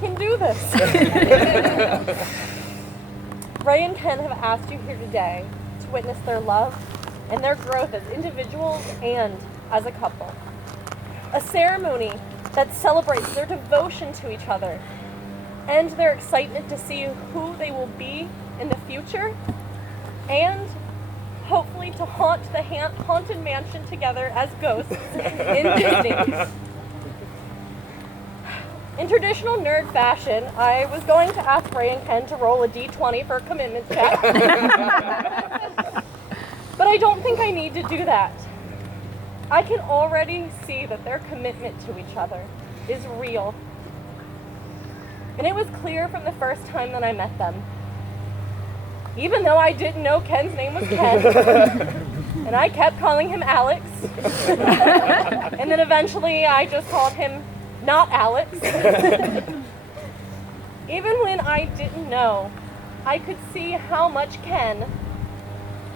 can do this. Ray and Ken have asked you here today to witness their love and their growth as individuals and as a couple. A ceremony that celebrates their devotion to each other and their excitement to see who they will be in the future, and hopefully to haunt the haunted mansion together as ghosts in Disney. In traditional nerd fashion, I was going to ask Ray and Ken to roll a d20 for a commitment check. But I don't think I need to do that. I can already see that their commitment to each other is real. And it was clear from the first time that I met them. Even though I didn't know Ken's name was Ken, and I kept calling him Alex, and then eventually I just called him not Alex. Even when I didn't know, I could see how much Ken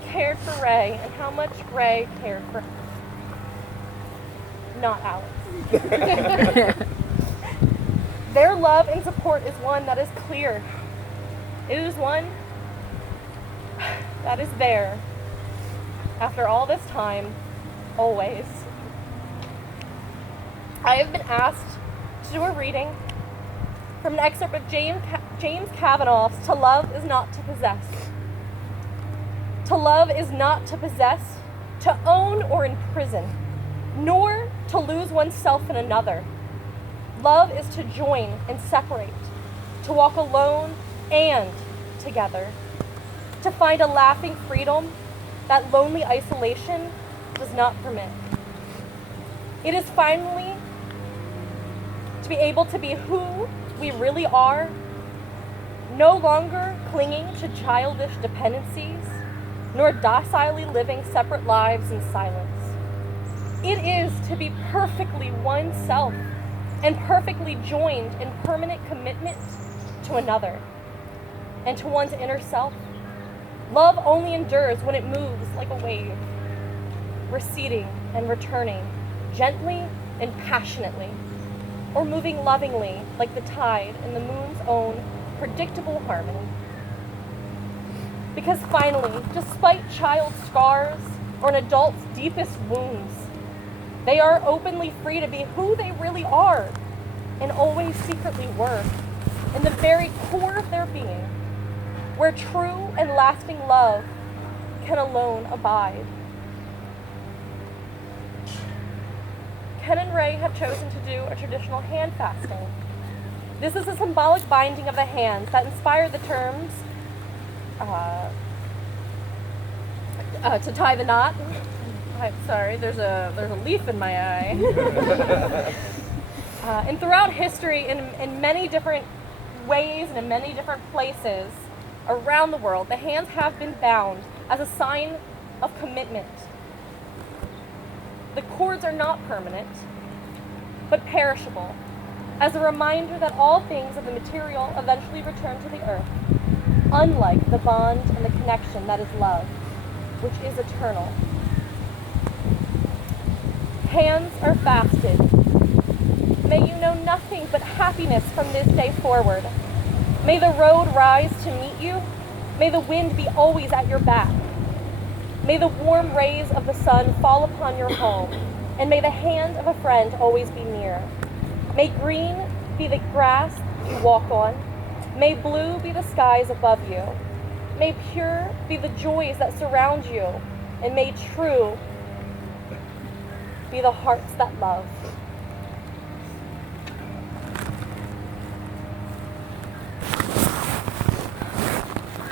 cared for Ray and how much Ray cared for not Alex. Their love and support is one that is clear. It is one that is there after all this time, always. I have been asked to do a reading from an excerpt of James Kavanaugh's To Love is Not to Possess. To love is not to possess, to own or imprison, nor to lose oneself in another. Love is to join and separate, to walk alone and together, to find a laughing freedom that lonely isolation does not permit. It is finally to be able to be who we really are, no longer clinging to childish dependencies, nor docilely living separate lives in silence. It is to be perfectly oneself and perfectly joined in permanent commitment to another and to one's inner self. Love only endures when it moves like a wave, receding and returning gently and passionately, or moving lovingly like the tide in the moon's own predictable harmony. Because finally, despite child's scars or an adult's deepest wounds, they are openly free to be who they really are and always secretly were, in the very core of their being, where true and lasting love can alone abide. Ken and Ray have chosen to do a traditional hand fasting. This is a symbolic binding of the hands that inspired the terms to tie the knot. I'm sorry, there's a leaf in my eye. And throughout history, in many different ways and in many different places around the world, the hands have been bound as a sign of commitment. The cords are not permanent, but perishable, as a reminder that all things of the material eventually return to the earth, unlike the bond and the connection that is love, which is eternal. Hands are fasted. May you know nothing but happiness from this day forward. May the road rise to meet you. May the wind be always at your back. May the warm rays of the sun fall upon your home, and may the hand of a friend always be near. May green be the grass you walk on. May blue be the skies above you. May pure be the joys that surround you, and may true be the hearts that love.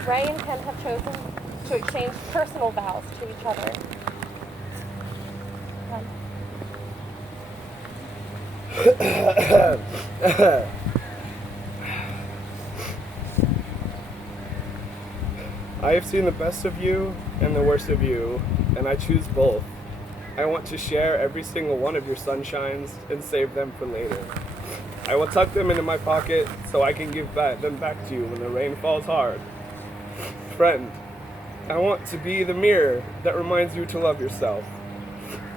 Ray and Ken have chosen to exchange personal vows to each other. I have seen the best of you and the worst of you, and I choose both. I want to share every single one of your sunshines and save them for later. I will tuck them into my pocket so I can give them back to you when the rain falls hard. Friend, I want to be the mirror that reminds you to love yourself.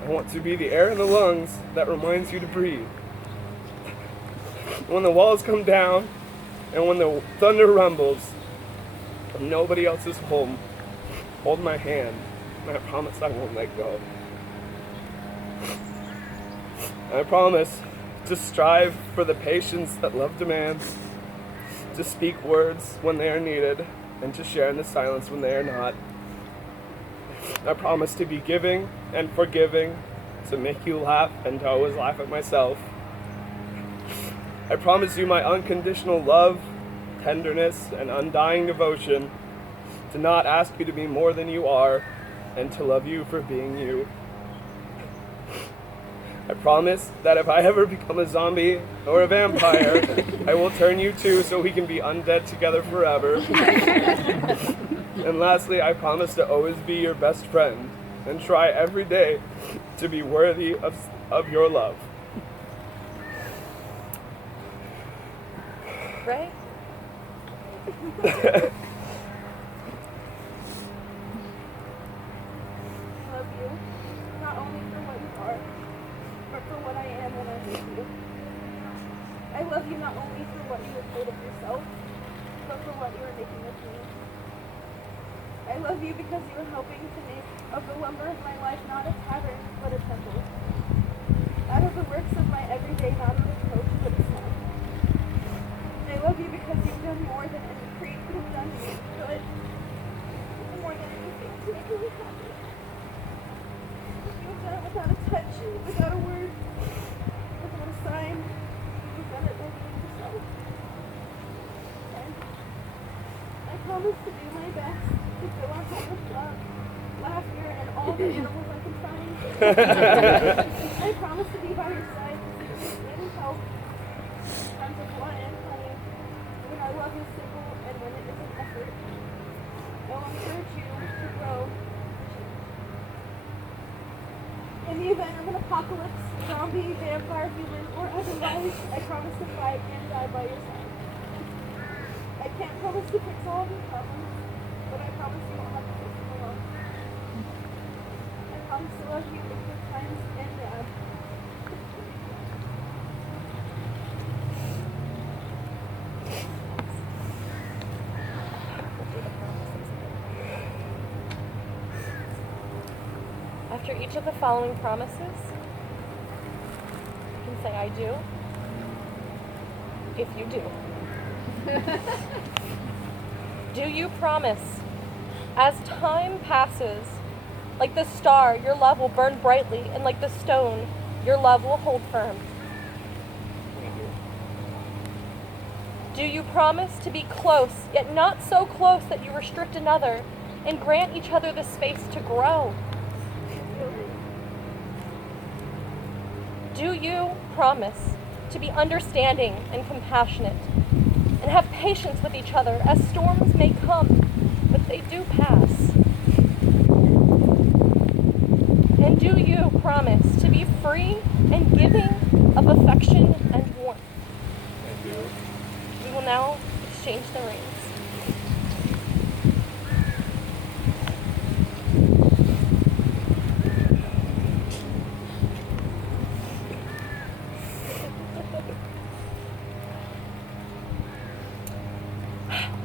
I want to be the air in the lungs that reminds you to breathe. When the walls come down and when the thunder rumbles and nobody else is home, hold my hand and I promise I won't let go. I promise to strive for the patience that love demands, to speak words when they are needed, and to share in the silence when they are not. I promise to be giving and forgiving, to make you laugh and to always laugh at myself. I promise you my unconditional love, tenderness, and undying devotion, to not ask you to be more than you are, and to love you for being you. I promise that if I ever become a zombie or a vampire, I will turn you too so we can be undead together forever. And lastly, I promise to always be your best friend and try every day to be worthy of your love. Ray? I love you, not only for what you are, but for what I am when I'm with you. I love you not only for what you have made of yourself, but for what you are making of me. I love you because you are helping to make of the lumber of my life not a tavern, but a temple. Out of the works of my everyday, not a reproach, but a song. I love you because you've done more than any creed could have done to make me good. More than anything to make me happy. You've done it without a touch, without a word, without a sign. You've done it by being yourself. And I promise to do my best to fill our home with love, laughter, and all the animals I can find. I promise to be by your side to stand and help. Times of blood and honey, when our love is simple and when it is an effort. I will encourage you to grow. In the event of an apocalypse, zombie, vampire, human, or otherwise, I promise to fight and die by your side. I can't promise to fix all of your problems, but I promise you won't have to fix them alone. I promise to love you in good times and bad. After each of the following promises, you can say, I do, if you do. Do you promise, as time passes, like the star, your love will burn brightly, and like the stone, your love will hold firm? Do you promise to be close, yet not so close that you restrict another, and grant each other the space to grow? Do you promise to be understanding and compassionate, and have patience with each other as storms may come, but they do pass? And do you promise to be free and giving of affection and warmth? I do. We will now exchange the rings.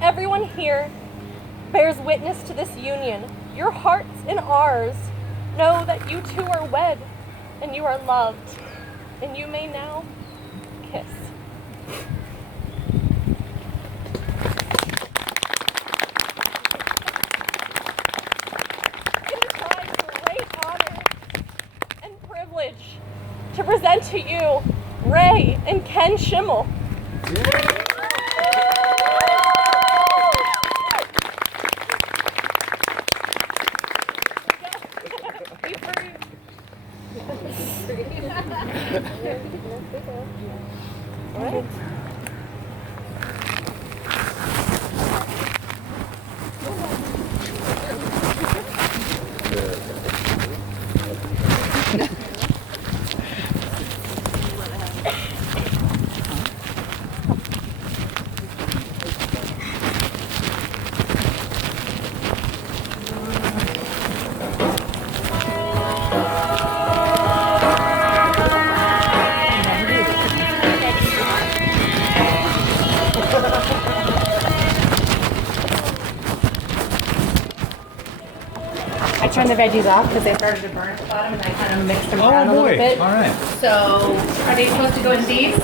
Everyone here bears witness to this union. Your hearts and ours know that you two are wed and you are loved, and you may now kiss. It is my great honor and privilege to present to you Ray and Ken Schimmel. Be free. All right. I turned the veggies off because they started to burn at the bottom, and I kind of mixed them around a little bit. All right. So, are they supposed to go in these?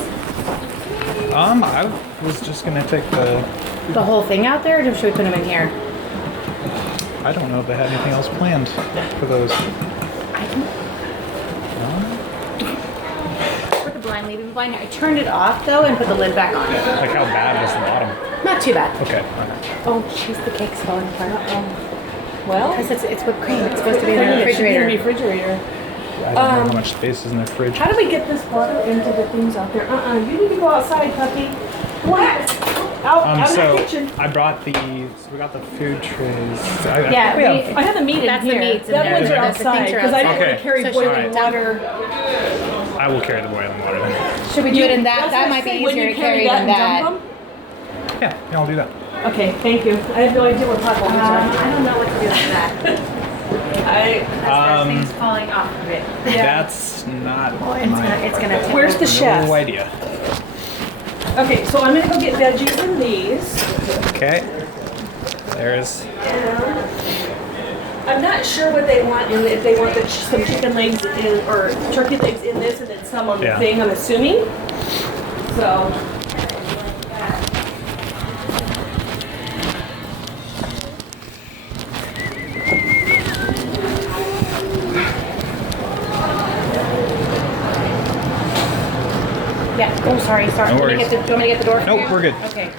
I was just gonna take the. The whole thing out there, or should we put them in here? I don't know if they had anything else planned for those. Put the blind, leaving the blind. I turned it off though and put the lid back on. Like how bad was the bottom? Not too bad. Okay. All right. Oh, jeez, the cake's falling apart. Well, Because it's whipped cream. It's supposed to be in the refrigerator. refrigerator. I don't know how much space is in the fridge. How do we get this water into the things out there? You need to go outside, puppy. What? Out in So the kitchen. I brought the. So we got the food trays. Yeah, I have the meat That's in the here. meats in That there. ones are The outside things are because I didn't outside. want to carry So boiling alright. water. I will carry the boiling water then. Should we do it in that? That's That what might I be said, when easier you to carry that than and that. dump Yeah, I'll do that. them? Okay, thank you. I have no idea what pot holders are. I don't know what to do with that. There's things falling off of it. That's not. It's gonna tip Where's the over. chef? No idea. Okay, so I'm gonna go get veggies in these. Okay. There's. I'm not sure what they want in if they want some chicken legs in or turkey legs in this and then some on the Yeah. thing, I'm assuming. So Yeah. Oh, sorry. No Do you want worries. me to get the door? for Nope, you? we're good. Okay.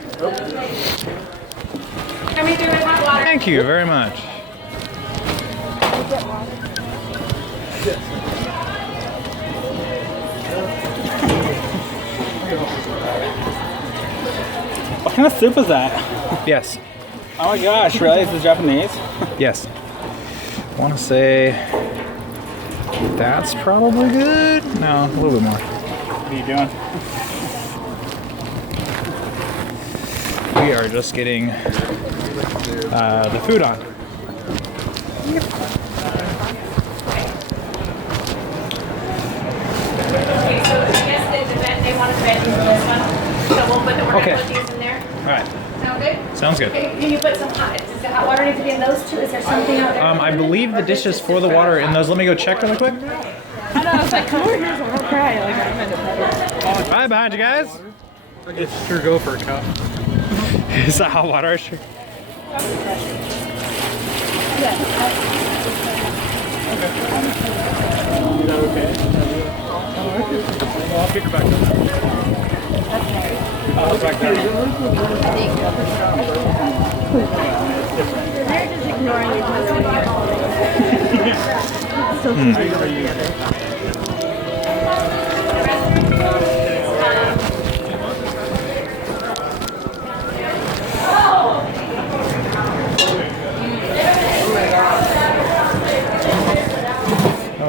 Coming through with hot water. Thank you very much. What kind of soup is that? Yes. Oh my gosh, really? Is it Japanese? Yes. I want to say that's probably good. No, a little bit more. What are you doing? We are just getting the food on. Okay, so I guess they wanted veggies in this one. So we'll put Okay. these in there. All right. Sound good? Sounds good. Okay, can you put some hot? Does the hot water need to be in those two? Is there something out there? I believe the dishes for the water in those. Let me go check really quick. I know, I was like, come over here, so I'll cry. Like, I'm in the better. Right behind you guys. It's sure go for a cup. Is that hot water? Sure. Is that okay? Well, I'll pick it back up. I'll back there.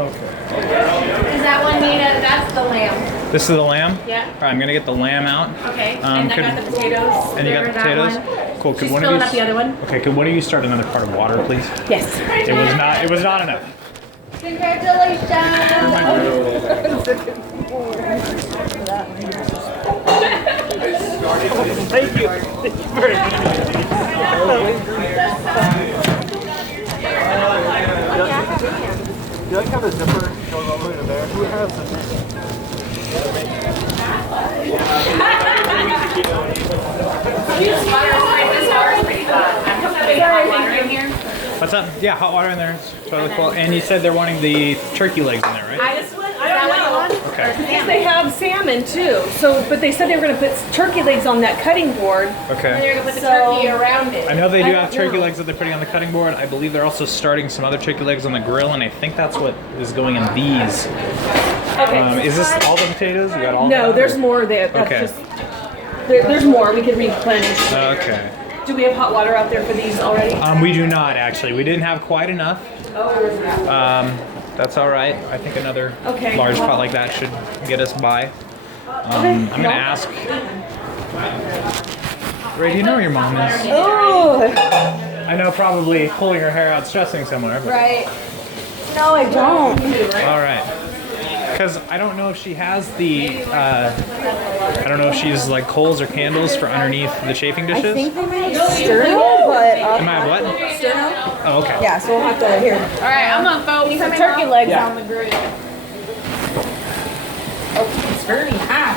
Is that one Nina? That's the lamb. This is the lamb? Yeah. All right, I'm gonna get the lamb out. Okay. Um, and I could- got the potatoes. And you got the That potatoes? one. Cool. Could She's one filling of up you the other one. Okay, could one of you start another part of water, please? Yes. It was not enough. Congratulations. Thank you. Thank you very much. Do I have a zipper going all the way to there? Who has a What's up? Yeah, hot water in there. It's totally cool. And you said they're wanting the turkey legs in there, right? I don't know. Okay. Because they have salmon too. So, but they said they were going to put turkey legs on that cutting board. And Okay. they're gonna put the So- turkey around it. I know they do have don't turkey know. legs that they're putting on the cutting board. I believe they're also starting some other turkey legs on the grill, and I think that's what is going in these. Okay. Is this all the potatoes? You got all No, that? there's more there. That's Okay. just there's more. We could replenish. Okay. Do we have hot water out there for these already? We do not actually. We didn't have quite enough. Oh. That's all right. I think another Okay. large pot like that should get us by. Okay. I'm gonna ask. Ray, do you know where your mom is? Oh. I know, probably pulling her hair out, stressing somewhere. But Right. No, I don't. all right. Because I don't know if she has the I don't know if she uses like coals or candles for underneath the chafing dishes. I think they might sterno, but Am I what? sterno. Oh, okay. Yeah, so we'll have to hear. All right, I'm gonna throw some turkey legs on the grill. Oh, it's burning hot.